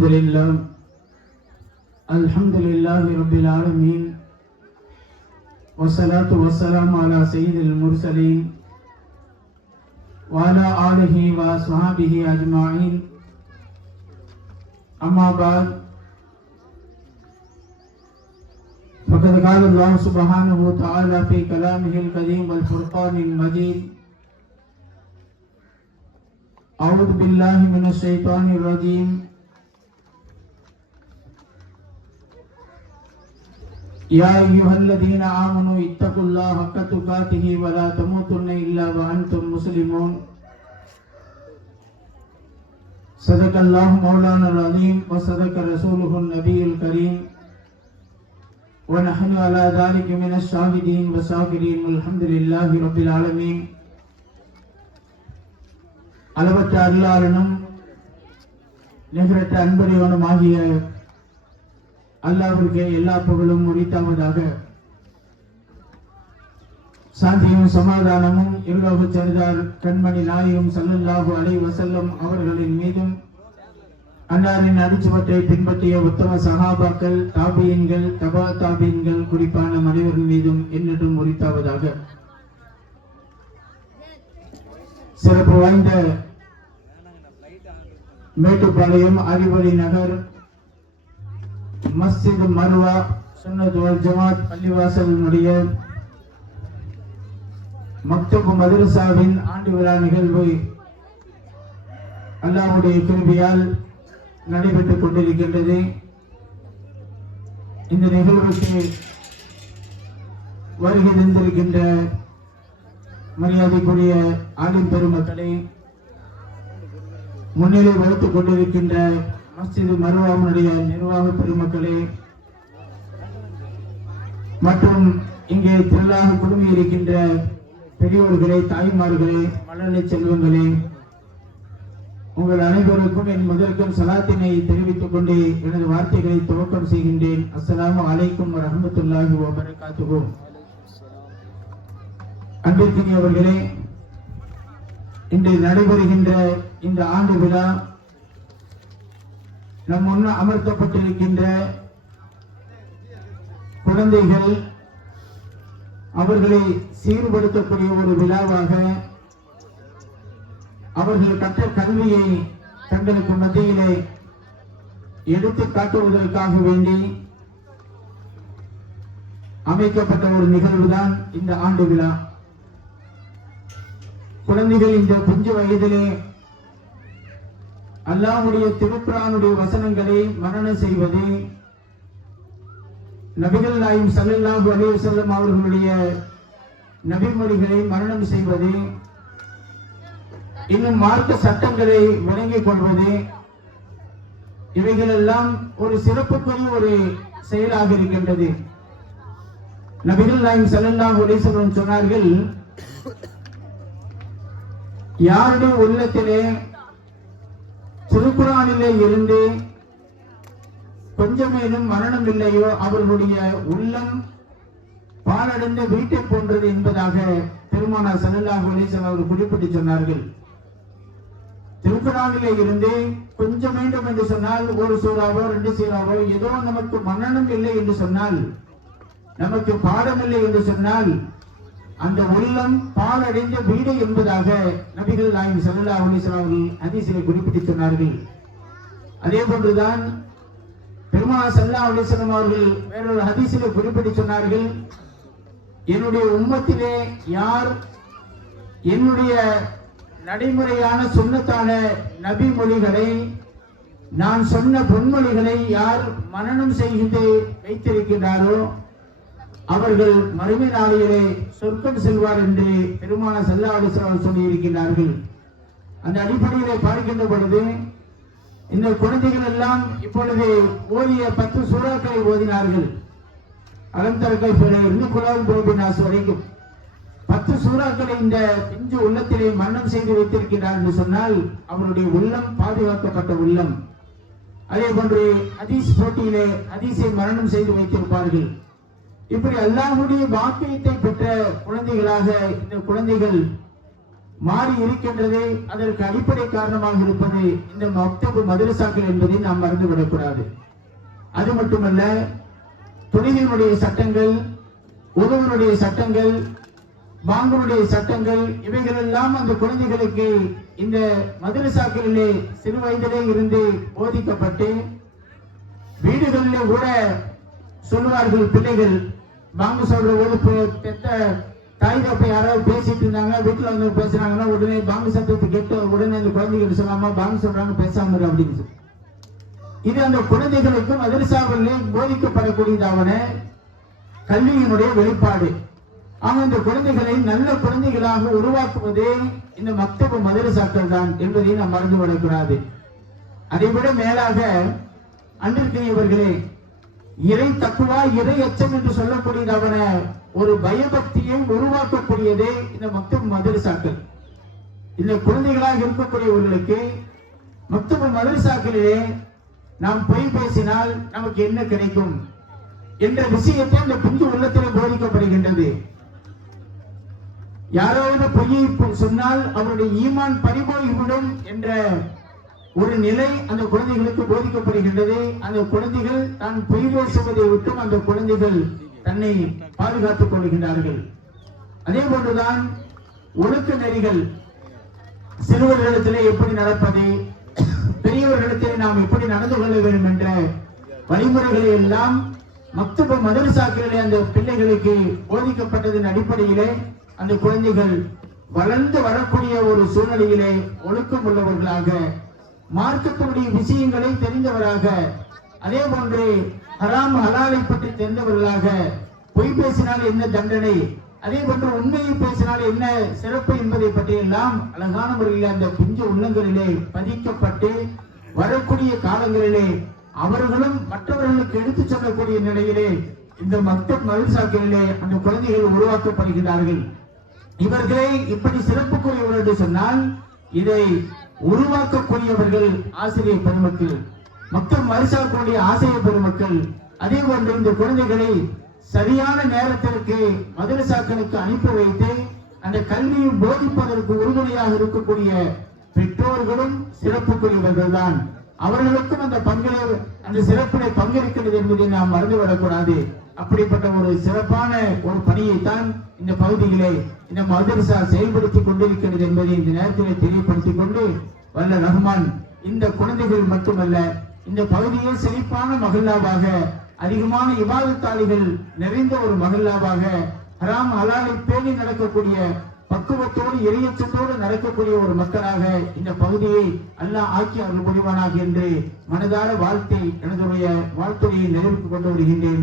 الحمد لله. الحمد لله رب العالمين. والصلاة والسلام على سيد المرسلين. وعلى آله وأصحابه أجمعين. أما بعد فقد قال الله سبحانه وتعالى في كلامه القديم والفرقان المجيد أعوذ بالله من الشيطان الرجيم. يا أيها الذين آمنوا اتقوا الله حق تقاته ولا تموتن إلا وأنتم مسلمون صدق الله مولانا العظيم وصدق رسوله النبي الكريم ونحن على ذلك من الشاهدين والشاكرين والحمد لله رب العالمين அளவற்ற அருளாளனும் நிகரற்ற அன்புடையவனும் ஆகிய அல்லாவிற்கு எல்லா புகழும் உரித்தாவதாக. சாந்தியும் சமாதானமும் இருளோக சரிதார் கண்மணி நாயும் சல்லுல்லாஹு அலை வசல்லம் அவர்களின் மீதும். அன்னாரின் அடிச்சுவற்றை பின்பற்றிய உத்தம சகாபாக்கள் தாபியன்கள் தபா தாபியன்கள் குறிப்பான மனிதர்கள் மீதும் என்னென்றும் உரித்தாவதாக. சிறப்பு வாய்ந்த மேட்டுப்பாளையம் அறிவொளி நகர் மஸ்ஜித் மர்வா சுன்னத் ஜமாத் பள்ளிவாசலினுடைய மக்தபு மதரசாவின் ஆண்டு விழா நிகழ்வு அல்லாவுடைய கிருபையால் நடைபெற்றுக் கொண்டிருக்கின்றது. இந்த நிகழ்வுக்கு வருகை தந்திருக்கின்ற மரியாதைக்குரிய ஆலிம் பெருமக்களை முன்னிலை வகுத்துக் கொண்டிருக்கின்ற மஸ்ஜிது மருவாமனுடைய நிர்வாக பெருமக்களே மற்றும் இங்கே திரளாக குடுமி இருக்கின்ற பெரியோர்களே தாய்மார்களே மலர்நிலை செல்வங்களே உங்கள் அனைவருக்கும் என் முதற்கும் சலாத்தினை தெரிவித்துக் கொண்டு எனது வார்த்தைகளை துவக்கம் செய்கின்றேன். அஸ்லாம் அலைக்கும் வரஹமத்துல்லாஹி வபரகாத்துஹு. அன்பிற்கினியவர்களே இன்று நடைபெறுகின்ற இந்த ஆண்டு விழா நம் முன்ன அமர்த்தப்பட்டிருக்கின்ற குழந்தைகள் அவர்களை சீர்படுத்தக்கூடிய ஒரு விழாவாக அவர்கள் கற்ற கல்வியை தங்களுக்கு மத்தியிலே எடுத்து காட்டுவதற்காக வேண்டி அமைக்கப்பட்ட ஒரு நிகழ்வுதான் இந்த ஆண்டு விழா. குழந்தைகள் இந்த குஞ்சு வயதிலே அல்லாஹ்வுடைய திருக்குறானுடைய வசனங்களை மரணம் செய்வது நபிகள் நாயும் சல்லாஹு அலைஹி செல்லம் அவர்களுடைய நபிமொழிகளை மரணம் செய்வது இன்னும் மார்க்க சட்டங்களை விளங்கிக் கொள்வது இவைகளெல்லாம் ஒரு சிறப்புக்குரிய ஒரு செயலாக இருக்கின்றது. நபிகள் நாயும் சல்லாஹு அலைஹி வஸல்லம் சொன்னார்கள் யாருடைய உள்ளத்திலே திருக்குறானிலே இருந்து கொஞ்சமேனும் மரணம் இல்லையோ அவர்களுடைய உள்ளம் பாலடைந்த வீட்டை போன்றது என்பதாக பெருமானார் சல்லல்லாஹு அலிசன் அவர்கள் குறிப்பிட்டு சொன்னார்கள். திருக்குறானிலே இருந்து கொஞ்சம் வேண்டும் என்று சொன்னால் ஒரு சூறாவோ ரெண்டு சூறாவோ ஏதோ நமக்கு மரணம் இல்லை என்று சொன்னால் நமக்கு பாடம் இல்லை என்று சொன்னால் அந்த உள்ளம் பாலடைந்த வீடு என்பதாக நபிகள் நாயகம் சல்லா அலைஹி அவர்கள் ஹதீஸிலே குறிப்பிட்டு சொன்னார்கள். அதே போன்றுதான் பெருமா சல்லா அலைஹி அவர்கள் வேறொரு ஹதீஸிலே குறிப்பிட்டு சொன்னார்கள். என்னுடைய உம்மத்திலே யார் என்னுடைய நடைமுறையான சொன்னத்தான நபி மொழிகளை நான் சொன்ன பொன்மொழிகளை யார் மனனம் செய்கின்றே வைத்திருக்கின்றாரோ அவர்கள் மறுமை நாளிலே சொர்க்கம் செல்வார் என்று பெருமான செல்லாடிசர் சொல்லி இருக்கின்றார்கள் அந்த அடிப்படையிலே பார்க்கின்ற பொழுது இந்த குழந்தைகள் எல்லாம் இப்பொழுது ஓதிய பத்து சூறாக்களை ஓதினார்கள். அலந்தரக்கை இருந்து கோபி போபினாஸ் வரைக்கும். பத்து சூறாக்களை இந்த பிஞ்சு உள்ளத்திலே மரணம் செய்து வைத்திருக்கிறார் என்று சொன்னால் அவருடைய உள்ளம் பாதுகாக்கப்பட்ட உள்ளம். அதே போன்று ஹதீஸ் போட்டியிலே ஹதீஸை மரணம் செய்து வைத்திருப்பார்கள். இப்படி அல்லாஹுடைய வாக்கியத்தை பெற்ற குழந்தைகளாக இந்த குழந்தைகள் மாறி இருக்கின்றது அதற்கு அடிப்படை காரணமாக இருப்பது இந்த மக்தபு மதரசாக்கள் என்பதை நாம் மறந்துவிடக்கூடாது. அது மட்டுமல்ல துணிகளினுடைய சட்டங்கள் உதவனுடைய சட்டங்கள் பாங்கனுடைய சட்டங்கள் இவைகள் எல்லாம் அந்த குழந்தைகளுக்கு இந்த மதரசாக்களிலே சிறு வயதிலே இருந்து போதிக்கப்பட்டு வீடுகளிலே கூட சொல்லுவார்கள் பிள்ளைகள் பாங்கு சொல்ற போது பெத்த தாய் தப்ப யாராவது பேசிட்டு இருந்தாங்க வீட்டுல வந்து பேசுறாங்கன்னா உடனே பாம்பு சத்தத்தை கேட்டு உடனே அந்த குழந்தைகள் சொல்லாம பாம்பு சொல்றாங்க பேசாம அப்படின்னு இது அந்த குழந்தைகளுக்கு மதரசாவிலையும் போதிக்கப்படக்கூடியதாவன கல்வியினுடைய வெளிப்பாடு. ஆக இந்த குழந்தைகளை நல்ல குழந்தைகளாக உருவாக்குவதே இந்த மக்தபு மதரசாக்கள் தான் என்பதை நாம் மறந்துவிடக்கூடாது அதைவிட மேலாக அன்றிருக்கையவர்களே இறை தக்குவா இறை அச்சம் என்று சொல்லக்கூடியதாவன ஒரு பயபக்தியை உருவாக்கக்கூடியதே இந்த மக்தப மதரசாக்கள். இந்த குழந்தைகளாக இருக்கக்கூடியவர்களுக்கு மக்தப மதரசாக்களிலே நாம் பொய் பேசினால் நமக்கு என்ன கிடைக்கும்? என்ற விஷயத்தை அந்த புஞ்சு உள்ளத்தில் போதிக்கப்படுகின்றது. யாராவது பொய்யை சொன்னால் அவருடைய ஈமான் பறிபோய்விடும் என்ற ஒரு நிலை அந்த குழந்தைகளுக்கு போதிக்கப்படுகின்றது. அந்த குழந்தைகள் தான் பொய் பேசுவதை விட்டும் அந்த குழந்தைகள் தன்னை பாதுகாத்துக் கொள்கின்றார்கள். அதே போன்றுதான் ஒழுக்க நெறிகள் சிறுவர்களிடத்திலே எப்படி நடப்பது? பெரியவர்களிடத்திலே நாம் எப்படி நடந்து கொள்ள வேண்டும் என்ற வழிமுறைகளை எல்லாம் மக்தப மதரசாக்களிலே அந்த பிள்ளைகளுக்கு போதிக்கப்பட்டதன் அடிப்படையிலே அந்த குழந்தைகள் வளர்ந்து வரக்கூடிய ஒரு சூழ்நிலையிலே ஒழுக்கம் உள்ளவர்களாக மார்க்கத்துடைய விஷயங்களை தெரிந்தவராக அதே போன்று ஹராம் ஹலாலை பற்றி தெரிந்தவர்களாக பொய் பேசினால் என்ன தண்டனை அதே போன்று உண்மையை பேசினால் என்ன சிறப்பு என்பதை பற்றியெல்லாம் அழகான முறையில் அந்த பிஞ்சு உள்ளங்களிலே பதிக்கப்பட்டு வரக்கூடிய காலங்களிலே அவர்களும் மற்றவர்களுக்கு எடுத்துச் சொல்லக்கூடிய நிலையிலே இந்த மக்தப் மதரசாக்களிலே அந்த குழந்தைகள் உருவாக்கப்படுகிறார்கள். இவர்களே இப்படி சிறப்புக்குரியவர்கள் என்று சொன்னால் இதை உருவாக்கக்கூடியவர்கள் ஆசிரியர் பெருமக்கள். மக்கள் மறுசாக்கூடிய ஆசிரியர் பெருமக்கள். அதே போன்று இந்த குழந்தைகளை சரியான நேரத்திற்கு மதுரசாக்களுக்கு அனுப்பி வைத்து அந்த கல்வியை போதிப்பதற்கு உறுதுணையாக இருக்கக்கூடிய பெற்றோர்களும் சிறப்புக்குரியவர்கள் தான் அவர்களுக்கும் அந்த பங்கிலே அந்த சிறப்பினை பங்கேற்கிறது என்பதை நாம் மறந்துவிடக்கூடாது. அப்படிப்பட்ட ஒரு சிறப்பான ஒரு பணியை தான் இந்த பகுதியிலே இந்த மதரசா செயல்படுத்திக் கொண்டிருக்கிறது என்பதை இந்த நேரத்திலே தெரியப்படுத்திக் கொண்டு வல்ல ரஹ்மான் இந்த குழந்தைகள் மட்டுமல்ல இந்த பகுதியை செழிப்பான மகிழ்வாக அதிகமான இபாதத்தாளிகள் நிறைந்த ஒரு மகிழ்வாக ஹராம் ஹலாலை பேணி நடக்கக்கூடிய பக்குவத்தோடு இறையச்சத்தோடு நடக்கக்கூடிய ஒரு மக்களாக இந்த பகுதியை அல்லாஹ் ஆக்கி அருள் புரிவானாக என்று மனதார வாழ்த்தை எனதுடைய வாழ்த்துறையை நிறைவுக்கு கொண்டு வருகின்றேன்.